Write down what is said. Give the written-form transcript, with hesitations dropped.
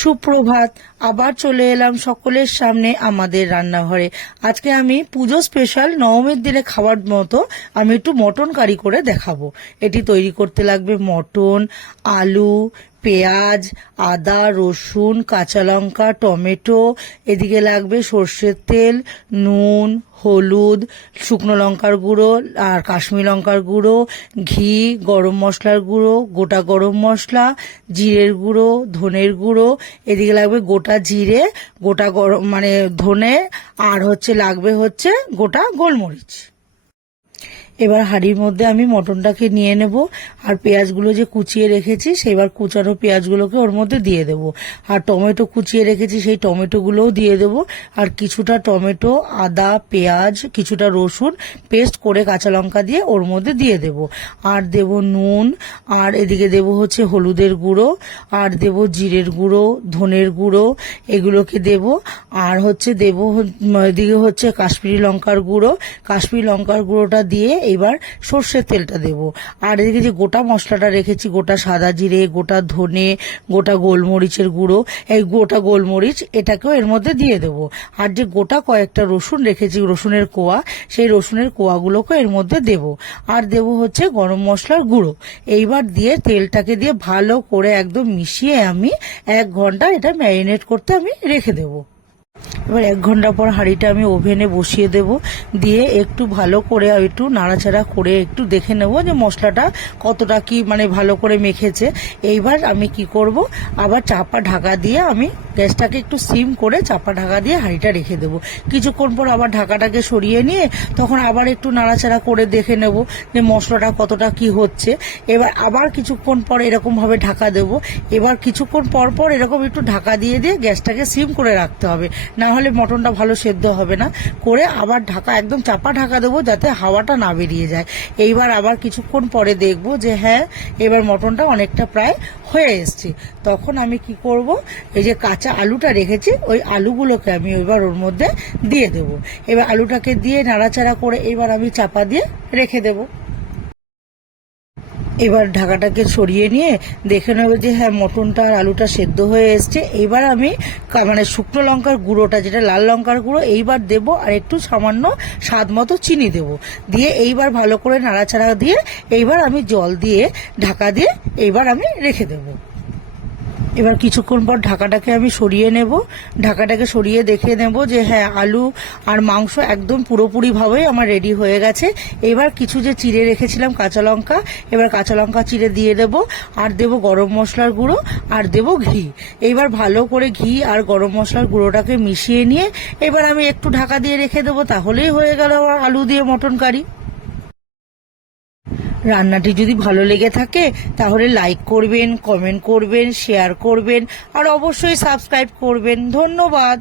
সুপ্রভাত। আবার চলে এলাম সকলের সামনে আমাদের রান্নাঘরে। আজকে আমি পুজো স্পেশাল নবমীর দিনে খাবার মতো আমি একটু মটন কারি করে দেখাবো। এটি তৈরি করতে লাগবে মটন, আলু, পেঁয়াজ, আদা, রসুন, কাঁচা লঙ্কা, টমেটো। এদিকে লাগবে সর্ষের তেল, নুন, হলুদ, শুকনো লঙ্কার গুঁড়ো আর কাশ্মীরি লঙ্কার গুঁড়ো, ঘি, গরম মশলার গুঁড়ো, গোটা গরম মশলা, জিরের গুঁড়ো, ধনের গুঁড়ো। এদিকে লাগবে গোটা জিরে, গোটা গরম ধনে, আর লাগবে গোটা গোলমরিচ। এবার হাঁড়ির মধ্যে আমি মটনটাকে নিয়ে নেব, আর পেঁয়াজগুলো যে কুচিয়ে রেখেছি সেবার কুচানো পেঁয়াজগুলোকে ওর মধ্যে দিয়ে দেব, আর টমেটো কুচিয়ে রেখেছি সেই টমেটোগুলোও দিয়ে দেব, আর কিছুটা টমেটো, আদা, পেঁয়াজ, কিছুটা রসুন পেস্ট করে কাঁচা লঙ্কা দিয়ে ওর মধ্যে দিয়ে দেব, আর দেব নুন, আর এদিকে দেব হলুদের গুঁড়ো, আর দেব জিরের গুঁড়ো, ধনের গুঁড়ো, এগুলোকে দেব, আর দেব এদিকে কাশ্মীরি লঙ্কার গুঁড়ো। কাশ্মীরি লঙ্কার গুঁড়োটা দিয়ে এবার সর্ষের তেলটা দেব, আর এদিকে যে গোটা মশলাটা রেখেছি, গোটা সাদা জিরে, গোটা ধনে, গোটা গোলমরিচের গুঁড়ো, এই গোটা গোলমরিচ এটাকেও এর মধ্যে দিয়ে দেব, আর যে গোটা কয়েকটা রসুন রেখেছি, রসুনের কোয়া, সেই রসুনের কোয়াগুলোকে এর মধ্যে দেব, আর দেব গরম মশলার গুঁড়ো। এইবার দিয়ে তেলটাকে দিয়ে ভালো করে একদম মিশিয়ে আমি 1 ঘন্টা এটা ম্যারিনেট করতে আমি রেখে দেবো। এবার 1 ঘন্টা পর হাঁড়িটা আমি ওভেনে বসিয়ে দেব, দিয়ে একটু ভালো করে একটু নাড়াচাড়া করে একটু দেখে নেব যে মশলাটা কতটা কি ভালো করে মেখেছে। এইবার আমি কি করব, আবার চাপা ঢাকা দিয়ে আমি গ্যাসটাকে একটু সিম করে চাপা ঢাকা দিয়ে হাঁড়িটা রেখে দেব। কিছুক্ষণ পর আবার ঢাকাটাকে সরিয়ে নিয়ে তখন আবার একটু নাড়াচাড়া করে দেখে নেব যে মশলাটা কতটা কি হচ্ছে। এবার আবার কিছুক্ষণ পর এরকমভাবে ঢাকা দেব। এবার কিছুক্ষণ পর পর এরকম একটু ঢাকা দিয়ে দিয়ে গ্যাসটাকে সিম করে রাখতে হবে, না হলে মটনটা ভালো সেদ্ধ হবে না। করে আবার ঢাকা একদম চাপা ঢাকা দেবো যাতে হাওয়াটা না বেরিয়ে যায়। এইবার আবার কিছুক্ষণ পরে দেখব যে হ্যাঁ, এবার মটনটা অনেকটা প্রায় হয়ে এসছে। তখন আমি কি করব, এই যে কাঁচা আলুটা রেখেছি ওই আলুগুলোকে আমি এবার ওর মধ্যে দিয়ে দেব। এবার আলুটাকে দিয়ে নাড়াচাড়া করে এবার আমি চাপা দিয়ে রেখে দেবো। এবার ঢাকাটাকে সরিয়ে নিয়ে দেখে নেবো যে হ্যাঁ, মটনটা আর আলুটা সেদ্ধ হয়ে এসছে। এইবার আমি শুকনো লঙ্কার গুঁড়োটা, যেটা লাল লঙ্কার গুঁড়ো, এইবার দেব, আর একটু সামান্য স্বাদ মতো চিনি দেব, দিয়ে এইবার ভালো করে নাড়াচাড়া দিয়ে এইবার আমি জল দিয়ে ঢাকা দিয়ে এইবার আমি রেখে দেবো। এবার কিছুক্ষণ পর ঢাকাটাকে আমি সরিয়ে নেব। ঢাকাটাকে সরিয়ে দেখে নেব যে হ্যাঁ, আলু আর মাংস একদম পুরোপুরিভাবেই আমার রেডি হয়ে গেছে। এবার কিছু যে চিড়ে রেখেছিলাম কাঁচা লঙ্কা, এবার কাঁচা লঙ্কা চিড়ে দিয়ে দেব, আর দেব গরম মশলার গুঁড়ো, আর দেব ঘি। এইবার ভালো করে ঘি আর গরম মশলার গুঁড়োটাকে মিশিয়ে নিয়ে এবার আমি একটু ঢাকা দিয়ে রেখে দেবো। তাহলেই হয়ে গেল আমার আলু দিয়ে মটন কারি। রান্নাটি যদি ভালো লেগে থাকে তাহলে লাইক করবেন, কমেন্ট করবেন, শেয়ার করবেন, আর অবশ্যই সাবস্ক্রাইব করবেন। ধন্যবাদ।